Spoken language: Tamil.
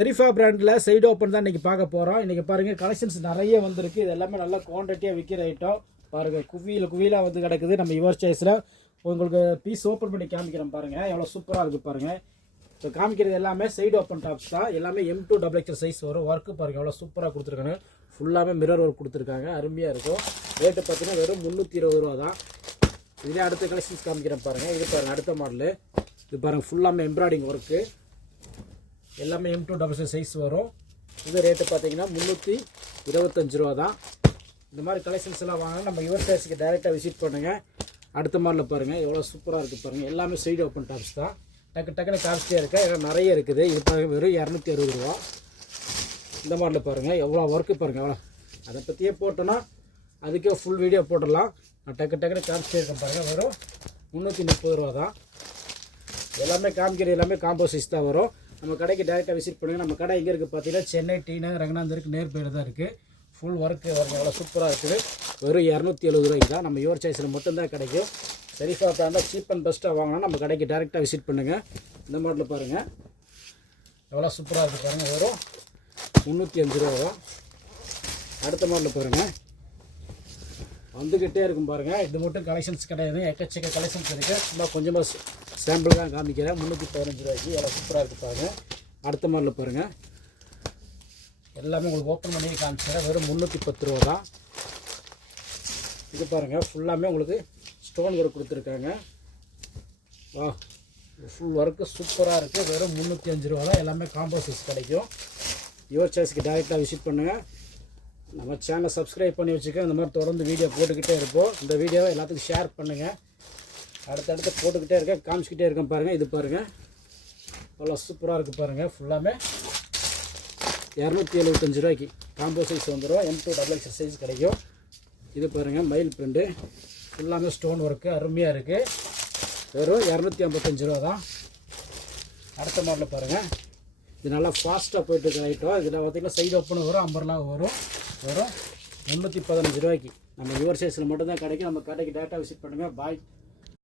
ஷெரீஃபா பிராண்டில் சைடு ஓப்பன் தான் இன்றைக்கி பார்க்க போகிறோம். இன்றைக்கி பாருங்கள் கலெக்ஷன்ஸ் நிறைய வந்திருக்கு. இது எல்லாமே நல்லா குவான்டிட்டியாக விற்கிற ஐட்டம். பாருங்கள் குவியலாக வந்து கிடக்குது. நம்ம யுவர் சாய்ஸில் உங்களுக்கு பீஸ் ஓப்பன் பண்ணி காமிக்கிறேன். பாருங்கள் எவ்வளோ சூப்பராக இருக்குது பாருங்கள். இப்போ காமிக்கிறது எல்லாமே சைடு ஓப்பன் டாப்ஸ் தான். எல்லாமே M2 XXL சைஸ் வரும். ஒர்க்கு பாருங்கள் எவ்வளோ சூப்பராக கொடுத்துருக்காங்க. ஃபுல்லாகவே மிரர் ஒர்க் கொடுத்துருக்காங்க. அருமையாக இருக்கும். ரேட்டு பார்த்தீங்கன்னா வெறும் 320 ரூபா தான். இதே அடுத்த கலெக்ஷன்ஸ் காமிக்கிறேன் பாருங்கள். இது பாருங்கள் அடுத்த மாடலு. இது பாருங்கள் ஃபுல்லாமே எம்ப்ராய்டிங் ஒர்க்கு. எல்லாமே M2 XXL சைஸ் வரும். இது ரேட்டு பார்த்தீங்கன்னா 325 ரூபா தான். இந்த மாதிரி கலெக்ஷன்ஸ் எல்லாம் வாங்க நம்ம யுவர் சாய்ஸ்க்கு டைரெக்டாக விசிட் பண்ணுங்கள். அடுத்த மாடலில் பாருங்கள் எவ்வளோ சூப்பராக இருக்குது பாருங்கள். எல்லாமே சைடு ஓப்பன் டாப்ஸ் தான். டக்குன்னு காஸ்ட்லியாக இருக்குது. ஏன்னா நிறைய இருக்குது. இது பாருங்கள் வெறும் 260 ரூபா. இந்த மாடலில் பாருங்கள் எவ்வளோ ஒர்க்கு பாருங்கள் எவ்வளோ. அதை பற்றியே போட்டோன்னா அதுக்கே ஃபுல் வீடியோ போட்டுடலாம். நான் டக்குன்னு காஸ்ட்லியாக இருக்கேன் பாருங்கள். வெறும் 330 ரூபா தான். எல்லாமே காமிக்கிறது எல்லாமே காம்போ சைஸ் தான் வரும். நம்ம கடைக்கு டேரெக்டாக விசிட் பண்ணுங்கள். நம்ம கடை எங்கே இருக்குது பார்த்தீங்கன்னா சென்னை டி நகர் ரங்கநாதருக்கு நேர் பேர் தான் இருக்குது. ஃபுல் ஒர்க்கு வருங்க எவ்வளோ சூப்பராக இருக்குது. வெறும் 270 ரூபாய்க்கு தான். நம்ம யுவர் சாய்ஸில் மட்டும்தான் கிடைக்கும். ஷெரீஃபா பிராண்டாக சீப் அண்ட் பெஸ்ட்டாக வாங்கினா நம்ம கடைக்கு டேரெக்டாக விசிட் பண்ணுங்கள். இந்த மாடலில் பாருங்கள் எவ்வளோ சூப்பராக இருக்குது பாருங்கள். வெறும் 305 ரூபா தான். அடுத்த மாடலில் பாருங்கள் வந்துக்கிட்டே இருக்கும் பாருங்கள். இது மட்டும் கலெக்ஷன்ஸ் கிடையாது. எக்கச்சக்க கலெக்ஷன்ஸ் இருக்குது. சும்மா கொஞ்சமாக சாம்பிள் தான் காமிக்கிறேன். 315 ரூபாய்க்கு எவ்வளோ சூப்பராக இருக்குது பாருங்கள். அடுத்த மாடலில் பாருங்கள் எல்லாமே உங்களுக்கு ஓப்பன் பண்ணி காமிச்சிக்கிறேன். வெறும் 310 ரூபா தான். இது பாருங்கள் ஃபுல்லாமே உங்களுக்கு ஸ்டோன் ஒர்க் கொடுத்துருக்காங்க. வா ஃபுல் ஒர்க்கு சூப்பராக இருக்குது. வெறும் 305 ரூபா தான். எல்லாமே காம்போ சைஸ் கிடைக்கும். யுவர் சாய்ஸ்க்கு டேரெக்டாக விசிட் பண்ணுங்கள். நம்ம சேனலை சப்ஸ்கிரைப் பண்ணி வச்சுக்க. இந்த மாதிரி தொடர்ந்து வீடியோ போட்டுக்கிட்டே இருப்போம். இந்த வீடியோவை எல்லாத்துக்கும் ஷேர் பண்ணுங்கள். அடுத்தடுத்து போட்டுக்கிட்டே இருக்கேன் காமிச்சிக்கிட்டே இருக்கேன் பாருங்கள். இது பாருங்கள் அவ்வளோ சூப்பராக இருக்குது பாருங்கள். ஃபுல்லாமே 275 ரூபாய்க்கு காம்போ சைஸ் வந்துடும். M2 XXL சைஸ் கிடைக்கும். இது பாருங்கள் மயில் பிரிண்டு ஃபுல்லாமே ஸ்டோன் ஒர்க்கு அருமையாக இருக்குது. வெறும் 255 ரூபா தான். அடுத்த மாடலில் பாருங்கள் இது நல்லா ஃபாஸ்ட்டாக போயிட்டு இருக்க ஐட்டம். இதில் பார்த்திங்கன்னா சைடு ஓப்பன் வரும். அம்பர்லாம் வரும். வெறும் 315 ரூபாய்க்கு நம்ம யுவர் சாய்ஸில் மட்டும்தான் கிடைக்கும். நம்ம கடைக்கு டேரெக்டாக விசிட் பண்ணுங்கள். பாய்.